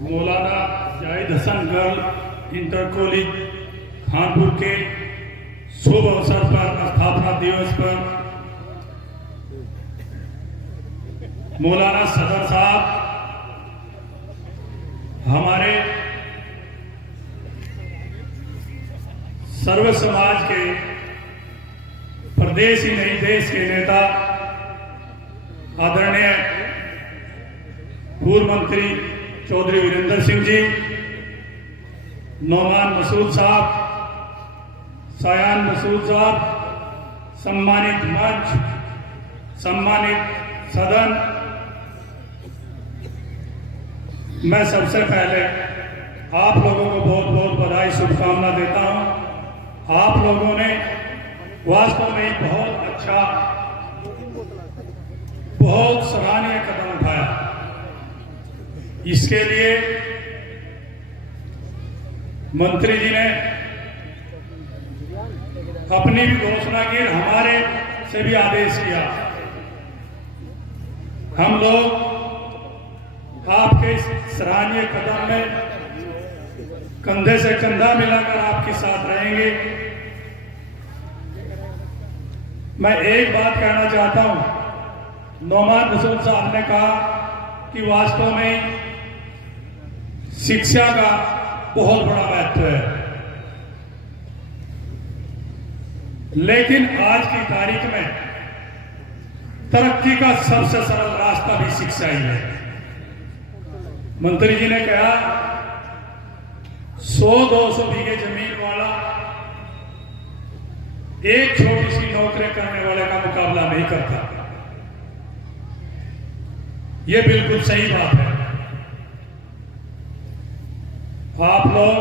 मौलाना Zahid Hasan girl inter college Khanpur के शुभ अवसर पर स्थापना दिवस पर मौलाना सदर साहब हमारे सर्व समाज के प्रदेश ही नहीं देश के नेता आदरणीय पूर्व मंत्री चौधरी वीरेंद्र सिंह जी, नौमान मसूद साहब, सायान मसूद साहब, सम्मानित मंच, सम्मानित सदन, मैं सबसे पहले आप लोगों को बहुत बहुत बधाई शुभकामना देता हूं। आप लोगों ने वास्तव में बहुत अच्छा, बहुत सराहनीय कदम उठाया। इसके लिए मंत्री जी ने अपनी भी घोषणा की, हमारे से भी आदेश किया। हम लोग आपके सराहनीय कदम में कंधे से कंधा मिलाकर आपके साथ रहेंगे। मैं एक बात कहना चाहता हूं, नौमान मसूद साहब ने कहा कि वास्तव में शिक्षा का बहुत बड़ा महत्व है, लेकिन आज की तारीख में तरक्की का सबसे सरल रास्ता भी शिक्षा ही है। मंत्री जी ने कहा 100-200 बीघे जमीन वाला एक छोटी सी नौकरी करने वाले का मुकाबला नहीं करता। यह बिल्कुल सही बात है। आप लोग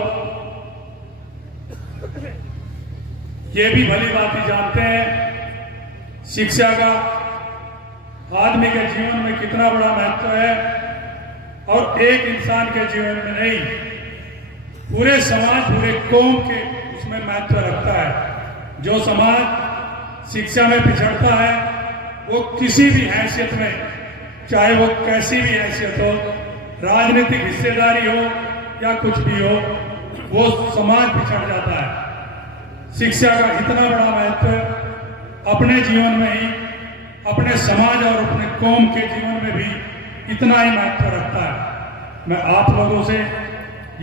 ये भी भली बात ही जानते हैं शिक्षा का आदमी के जीवन में कितना बड़ा महत्व है, और एक इंसान के जीवन में नहीं, पूरे समाज, पूरे कौम के उसमें महत्व रखता है। जो समाज शिक्षा में पिछड़ता है वो किसी भी हैसियत में, चाहे वो कैसी भी हैसियत हो, राजनीतिक हिस्सेदारी हो या कुछ भी हो, वो समाज पिछड़ जाता है। शिक्षा का इतना बड़ा महत्व अपने जीवन में ही, अपने समाज और अपने कौम के जीवन में भी इतना ही महत्व रखता है। मैं आप लोगों से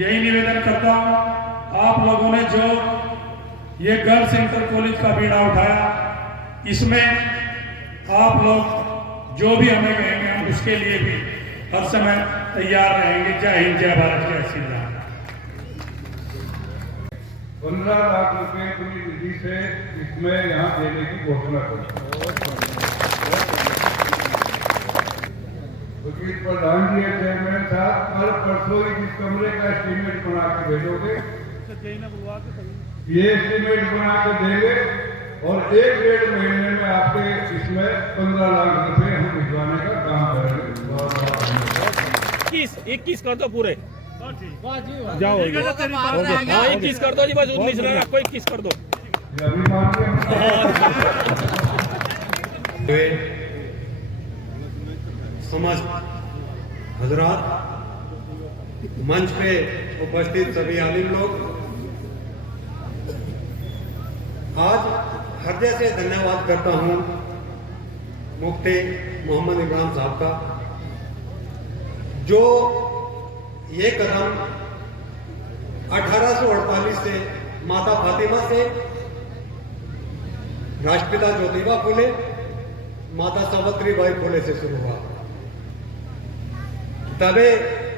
यही निवेदन करता हूं, आप लोगों ने जो ये गर्ल्स इंटर कॉलेज का बीड़ा उठाया, इसमें आप लोग जो भी हमें कहेंगे हम उसके लिए भी हर समय तैयार रहेंगे। जय हिंद, जय भारत, जय श्री राम। 15 लाख रुपए की निधि से इसमें यहाँ देने की घोषणा करी। वकील प्रधान जी, चेयरमैन साहब, कल परसों ही जिस कमरे का एस्टीमेट बना के भेजोगे, ये एस्टीमेट बना के देंगे और 1-1.5 महीने में आपके इसमें 15 लाख रुपए हम भिजवाने का काम करेंगे। 21 कर दो पूरे, जाओ 21 कर दो जी, बस 19 रहा, आपको 21 कर दो। अभी समस्त हजरात, मंच पे उपस्थित सभी आलिम लोग, आज हृदय से धन्यवाद करता हूं मुफ्ती मोहम्मद इमरान साहब का, जो ये कदम 1848 से माता फातिमा से राष्ट्रपिता ज्योतिबा फुले, माता सावित्रीबाई फुले से शुरू हुआ। तबे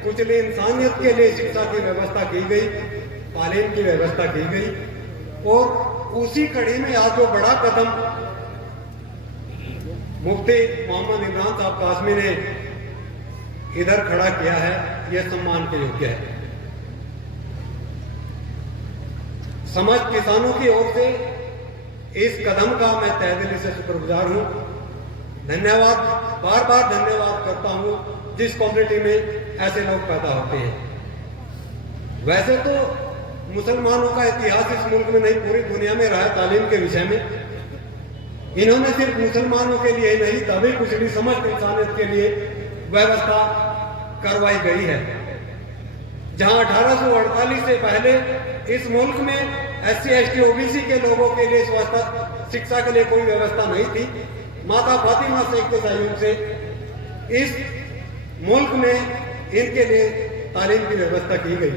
कुचली इंसानियत के लिए शिक्षा की व्यवस्था की गई, तालीम की व्यवस्था की गई, और उसी कड़ी में आज जो बड़ा कदम मुफ्ती मोहम्मद इमरान साहब कासमी ने इधर खड़ा किया है, यह सम्मान के योग्य है। समस्त किसानों की ओर से इस कदम का मैं तहे दिल से शुक्रगुजार हूं। धन्यवाद, बार बार धन्यवाद करता हूं जिस कम्युनिटी में ऐसे लोग पैदा होते हैं। वैसे तो मुसलमानों का इतिहास इस मुल्क में नहीं, पूरी दुनिया में रहा है तालीम के विषय में। इन्होंने सिर्फ मुसलमानों के लिए नहीं, तभी कुछ भी समस्त इंसानियत के लिए व्यवस्था करवाई गई है। जहां 1848 से पहले इस मुल्क में SC/ST OBC के लोगों के लिए शिक्षा के लिए कोई व्यवस्था नहीं थी। माता फातिमा शेख के सहयोग से इस मुल्क में इनके लिए तालीम की व्यवस्था की गई।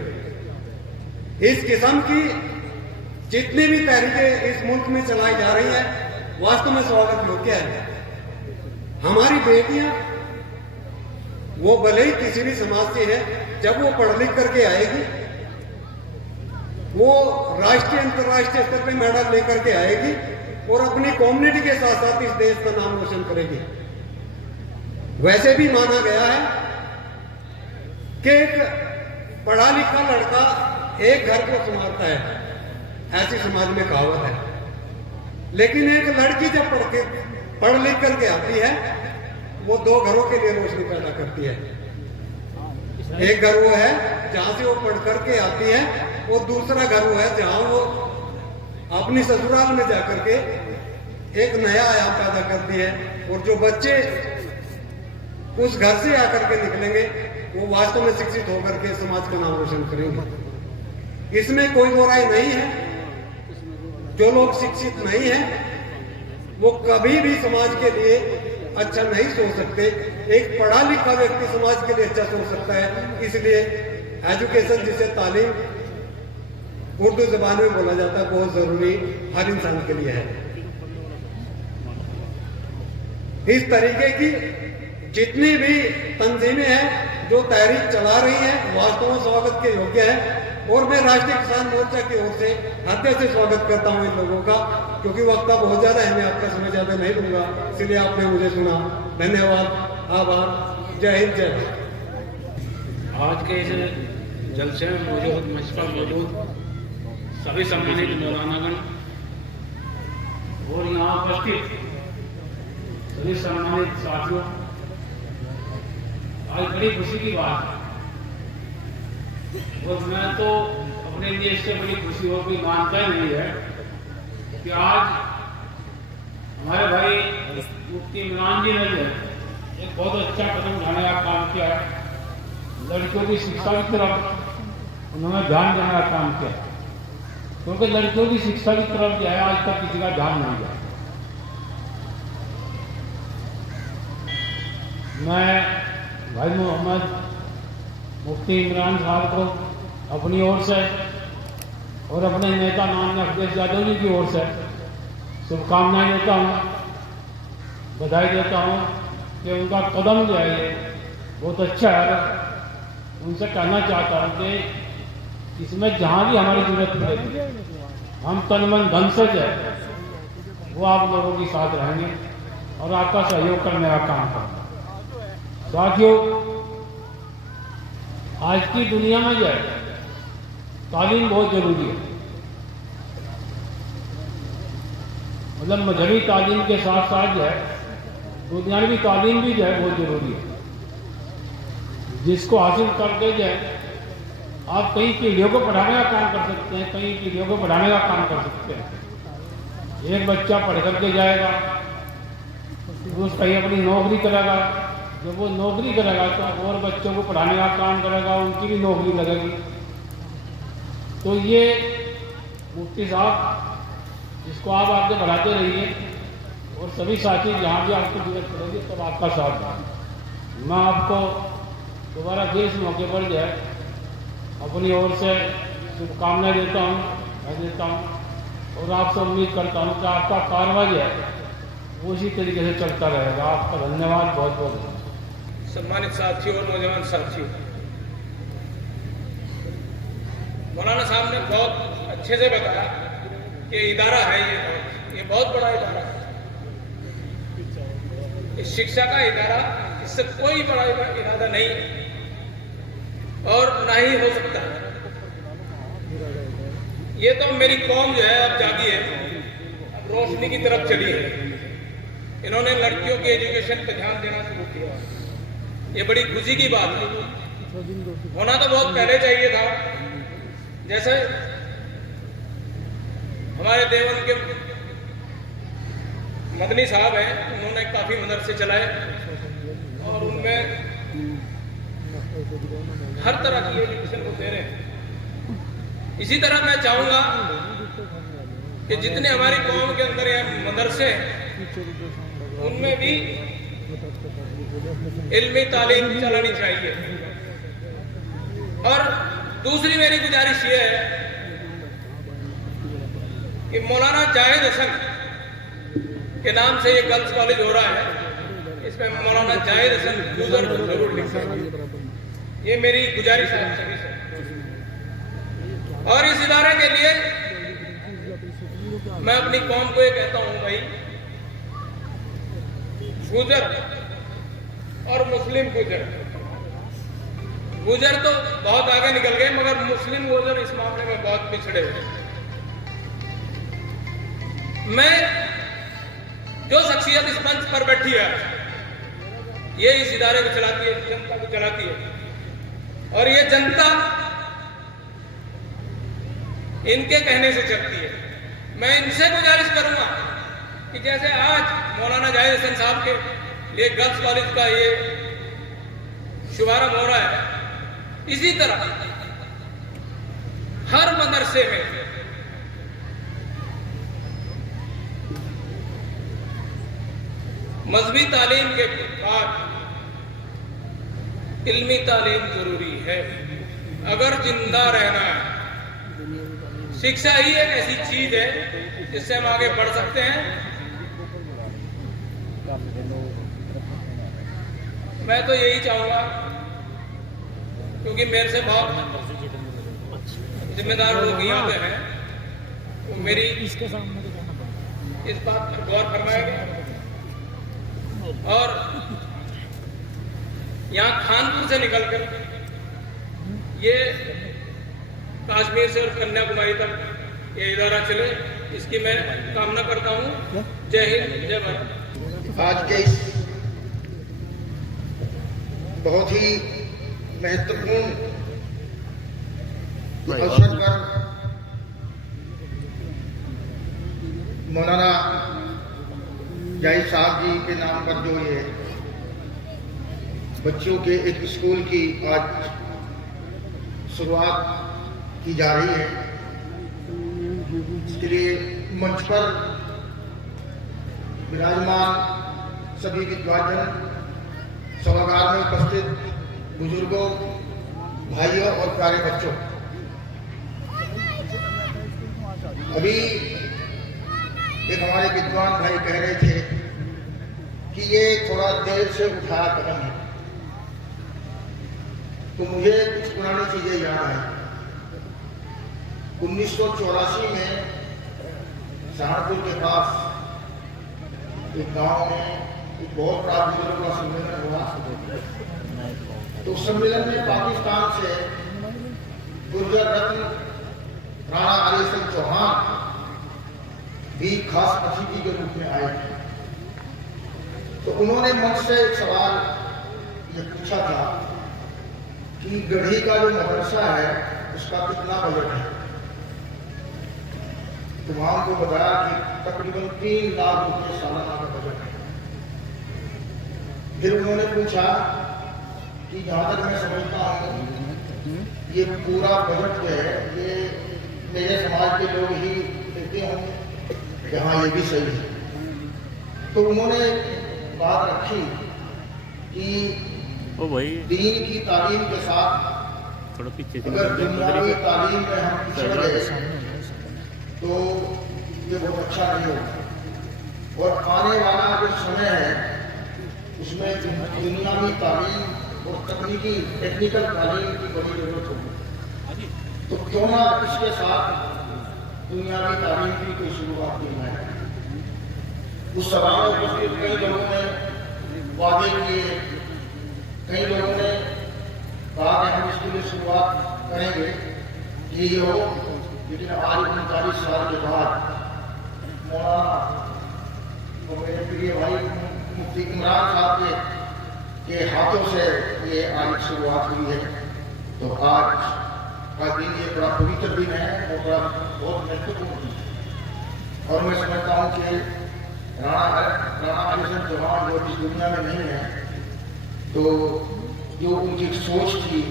इस किस्म की जितनी भी तहरीकें इस मुल्क में चलाई जा रही हैं, वास्तव में स्वागत योग्य है। हमारी बेटियां वो भले ही किसी भी समाज से है, जब वो पढ़ लिख करके आएगी, वो राष्ट्रीय अंतर्राष्ट्रीय स्तर पे मेडल लेकर के आएगी और अपनी कम्युनिटी के साथ साथ इस देश का नाम रोशन करेगी। वैसे भी माना गया है कि एक पढ़ा लिखा लड़का एक घर को संभालता है, ऐसी समाज में कहावत है। लेकिन एक लड़की जब पढ़ लिख करके आती है, वो 2 घरों के लिए रोशनी पैदा करती है। एक घर वो है जहां से वो पढ़ करके आती है, और दूसरा घर वो है जहां वो अपनी ससुराल में जाकर के एक नया आयाम पैदा करती है। और जो बच्चे उस घर से आकर के निकलेंगे, वो वास्तव में शिक्षित होकर के समाज का नाम रोशन करेंगे। इसमें कोई बुराई नहीं है। जो लोग शिक्षित नहीं हैं, वो कभी भी समाज के लिए अच्छा नहीं सोच सकते। एक पढ़ा लिखा व्यक्ति समाज के लिए अच्छा सोच सकता है। इसलिए एजुकेशन, जिसे तालीम उर्दू जबान में बोला जाता है, बहुत जरूरी हर इंसान के लिए है। इस तरीके की जितनी भी तंजीमें हैं जो तहरीक चला रही हैं, वास्तव में स्वागत के योग्य है। और मैं राष्ट्रीय किसान मोर्चा की ओर से हृदय से स्वागत करता हूं इन लोगों का, क्योंकि वक्त बहुत ज्यादा है, मैं आपका समय ज्यादा नहीं लूंगा, इसलिए आपने मुझे सुना। धन्यवाद, आभार, जय हिंद, जय भारत। आज के इस जलसे में मौजूद मंच पर मौजूद सभी सम्मानित मौलानागण और यहाँ उपस्थित सभी सम्मानित साथियों, आज बड़ी खुशी की बात है। और मैं तो अपने लिए इससे बड़ी खुशी हो भी मानता ही नहीं है कि आज हमारे भाई मुफ्ती इमरान जी ने एक बहुत अच्छा कदम उठाने का काम किया है। लड़कियों की शिक्षा की तरफ उन्होंने ध्यान देने का काम किया, क्योंकि लड़कियों की शिक्षा की तरफ जो है आज तक किसी का ध्यान नहीं गया। मैं भाई मोहम्मद मुफ्ती इमरान साहब को अपनी ओर से और अपने नेता नाना अखिलेश यादव जी की ओर से शुभकामनाएं देता हूँ, बधाई देता हूँ कि उनका कदम जो है ये बहुत अच्छा है। उनसे कहना चाहता हूँ कि इसमें जहाँ भी हमारी जरूरत पड़ेगी, हम तन मन धन से जो है वो आप लोगों के साथ रहेंगे और आपका सहयोग करने का काम करेंगे। साथियों, आज की दुनिया में जो है तालीम बहुत जरूरी है। मतलब मजहबी तालीम के साथ साथ जो है दुनियावी तालीम भी जो है बहुत जरूरी है, जिसको हासिल करके जो है आप कई पीढ़ियों को पढ़ाने का काम कर सकते हैं, कई पीढ़ियों को पढ़ाने का काम कर सकते हैं। एक बच्चा पढ़ करके जाएगा, वो कहीं अपनी नौकरी करेगा, जब वो नौकरी करेगा तो और बच्चों को पढ़ाने का काम करेगा, उनकी भी नौकरी लगेगी। तो ये मुफ्ती साहब, जिसको आप आगे बढ़ाते रहिए और सभी साथी जहाँ भी आपको जरूरत पड़ेगी तब आपका साथ दें। मैं आपको दोबारा फिर इस मौके पर जो है अपनी ओर से शुभकामनाएं देता हूँ और आपसे उम्मीद करता हूँ कि आपका कारवा जो है वो इसी तरीके से चलता रहेगा। आपका धन्यवाद, बहुत बहुत धन्यवाद। सम्मानित साथियों और नौजवान साथियों, मौलाना साहब ने बहुत अच्छे से बताया कि इदारा है ये बहुत बड़ा इदारा है। इस शिक्षा का इदारा, इससे कोई बड़ा इरादा नहीं और ना ही हो सकता। ये तो मेरी कौम जो है अब जागी है, अब रोशनी की तरफ चली है। इन्होंने लड़कियों के एजुकेशन पर ध्यान देना शुरू किया। ये बड़ी खुशी की बात है। होना तो बहुत पहले चाहिए था। जैसे हमारे देवन के मदनी साहब हैं, उन्होंने काफी मदरसे चलाए और उनमें हर तरह की एजुकेशन वो दे रहे हैं। इसी तरह मैं चाहूंगा कि जितने हमारी कौम के अंदर ये मदरसे हैं उनमें भी इल्मी तालीम चलानी चाहिए। और दूसरी मेरी गुजारिश ये है कि मौलाना जाहिद हसन के नाम से ये गर्ल्स कॉलेज हो रहा है, इसमें मौलाना जाहिद हसन गुजर जरूर लिखें। ये मेरी गुजारिश है सभी से। और इस इदारे के लिए मैं अपनी कौम को ये कहता हूं, भाई गुजर और मुस्लिम गुजर तो बहुत आगे निकल गए, मगर मुस्लिम गुजर इस मामले में बहुत पिछड़े हुए। मैं जो शख्सियत इस मंच पर बैठी है ये इस इदारे को चलाती है, जनता को चलाती है, और ये जनता इनके कहने से चलती है। मैं इनसे गुजारिश करूंगा कि जैसे आज मौलाना जाहिद हसन साहब के लिए गर्ल्स कॉलेज का ये शुभारंभ हो रहा है, इसी तरह हर मदरसे में मजहबी तालीम के बाद इल्मी तालीम जरूरी है। अगर जिंदा रहना है, शिक्षा ही एक ऐसी चीज है जिससे हम आगे बढ़ सकते हैं। मैं तो यही चाहूंगा, क्योंकि मेरे से बहुत जिम्मेदार लोग यहाँ पे हैं, तो मेरी इस बात पर गौर फरमाएगा। और यहाँ खानपुर से निकलकर ये कश्मीर से और कन्याकुमारी तक ये इदारा चले, इसकी मैं कामना करता हूँ। जय हिंद, जय भारत। आज के इस बहुत ही महत्वपूर्ण अवसर पर मौलाना जाहिद साहब जी के नाम पर जो ये बच्चों के एक स्कूल की आज शुरुआत की जा रही है, इसके लिए मंच पर विराजमान सभी विद्वानजन, सभागार में उपस्थित बुजुर्गों, भाइयों और प्यारे बच्चों, अभी एक हमारे विद्वान भाई कह रहे थे कि ये थोड़ा देर से उठाया कदम है, तो मुझे कुछ पुरानी चीजें याद है। 1984 में सहारनपुर के पास एक गांव में एक बहुत बड़ा बुजुर्गों का सम्मेलन हुआ। तो सम्मेलन में पाकिस्तान से गुर्जर रत्न राणा अली सिंह चौहान भी खास अतिथि के रूप में आए थे। तो उन्होंने मुझसे एक सवाल ये पूछा था कि गढ़ी का जो मदरसा है उसका कितना बजट है। तो वहां को बताया कि तकरीबन 3 लाख रुपए सालाना का बजट है। फिर उन्होंने पूछा कि जहां तक मैं समझता हूँ ये पूरा बजट जो है ये मेरे समाज के लोग ही देते होंगे, हाँ ये भी सही है। तो उन्होंने बात रखी कि दीन की तालीम के साथ अगर दुनियावी तालीम में हम पिछड़ गए तो ये बहुत अच्छा नहीं होगा, और आने वाला जो समय है उसमें दुनियावी तालीम और टेक्निकल तालीम की बड़ी जरूरत होगी। तो क्यों ना इसके साथ दुनियावी तालीम की कोई शुरुआत की है। उस सभा में उपस्थित कई लोगों ने वादे किए, कई लोगों ने कहा कि हम इसके लिए शुरुआत करेंगे कि ये हो, लेकिन आज 39 साल के बाद मौलाना और मेरे प्रिय भाई मुफ्ती इमरान साहब के हाथों से ये आज शुरुआत हुई है। तो आज का दिन ये बड़ा पवित्र दिन है और बड़ा बहुत महत्वपूर्ण दिन है। और मैं समझता हूँ कि राणा अली सिंह चौहान जो इस दुनिया में नहीं है, तो जो उनकी सोच थी,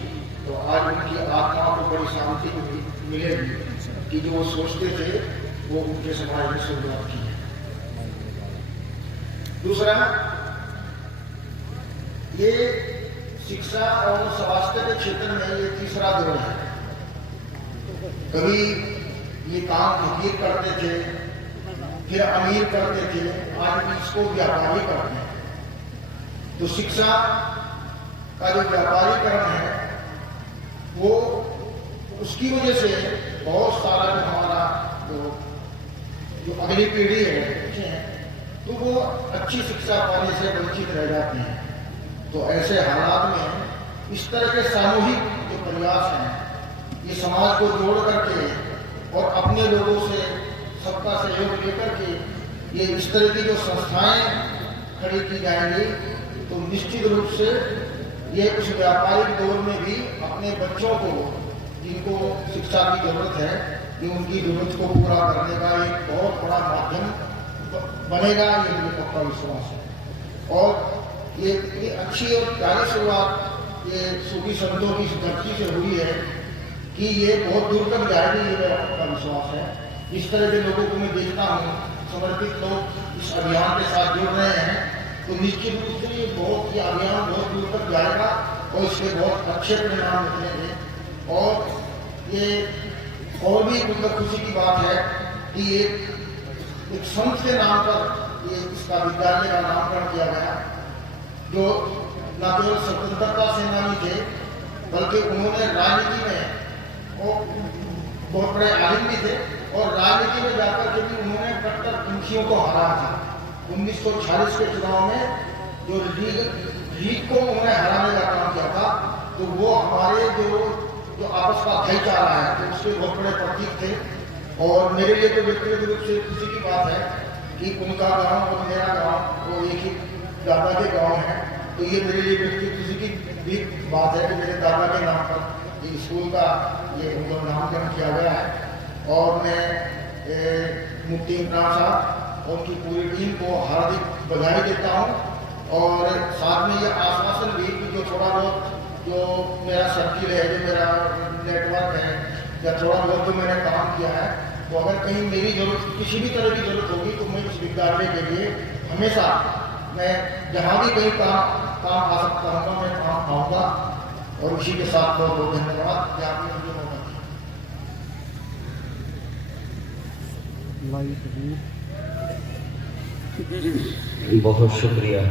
तो आज उनकी आत्मा को बड़ी शांति मिलेगी कि जो वो सोचते थे वो उनके समाज में शुरुआत की है। दूसरा, ये शिक्षा और स्वास्थ्य के क्षेत्र में ये तीसरा दौर है। कभी ये काम फकीर करते थे, फिर अमीर करते थे, आज इसको व्यापारी करते हैं। तो शिक्षा का जो व्यापारीकरण है वो उसकी वजह से बहुत सारा जो हमारा जो अगली पीढ़ी है बच्चे हैं, तो वो अच्छी शिक्षा पाने से वंचित रह जाते हैं। तो ऐसे हालात में इस तरह के सामूहिक जो प्रयास हैं, ये समाज को जोड़ करके और अपने लोगों से सबका सहयोग लेकर के ये इस तरह की जो संस्थाएं खड़ी की जाएंगी, तो निश्चित रूप से ये उस व्यापारिक दौर में भी अपने बच्चों को जिनको शिक्षा की जरूरत है, ये उनकी जरूरत को पूरा करने का एक बहुत बड़ा माध्यम बनेगा, ये मुझे पक्का विश्वास है। और ये इतनी अच्छी और प्यारी शुरुआत ये सूफी संतों की धरती से हुई है कि ये बहुत दूर तक जाएगी, ये मेरा पक्का विश्वास है। इस तरह के लोगों को मैं देखता हूँ, समर्पित लोग इस अभियान के साथ जुड़ रहे हैं, तो निश्चित रूप से ये अभियान बहुत दूर तक जाएगा और इसके बहुत अच्छे परिणाम निकलेंगे। और ये और भी मतलब खुशी की बात है कि एक संत के नाम पर ये इसका विद्यालय का नामकरण किया गया, जो न केवल स्वतंत्रता सेनानी थे बल्कि उन्होंने राजनीति में वो बहुत बड़े आलिम भी थे और राजनीति में जाकर के भी उन्होंने कट्टरपंथियों को हराया था। 1946 के चुनाव में जो लीग को उन्होंने हराने का काम किया था, तो वो हमारे जो आपस का भाईचारा है तो उसके बहुत बड़े प्रतीक थे। और मेरे लिए तो व्यक्तिगत रूप से खुशी की बात है कि उनका गांव और मेरा गांव वो एक ही दादा के गांव है, तो ये मेरे लिए व्यक्तिगत खुशी की भी बात है कि मेरे दादा के नाम पर ये स्कूल का ये उनका नामकरण किया गया है। और मैं मुफ्ती इमरान साहब और उनकी पूरी टीम को हार्दिक बधाई देता हूँ और साथ में ये आश्वासन भी कि जो थोड़ा बहुत जो मेरा सर्किल है, जो मेरा नेटवर्क है या थोड़ा बहुत जो मैंने काम किया है, तो अगर कहीं मेरी जरूरत किसी भी तरह की जरूरत होगी तो मैं इस विद्यालय के लिए हमेशा मैं जहाँ भी कहीं काम आ सकता हूँ मैं काम आऊँगा। और उसी के साथ बहुत बहुत धन्यवाद कि आपने मुझे मौका दिया। बहुत शुक्रिया।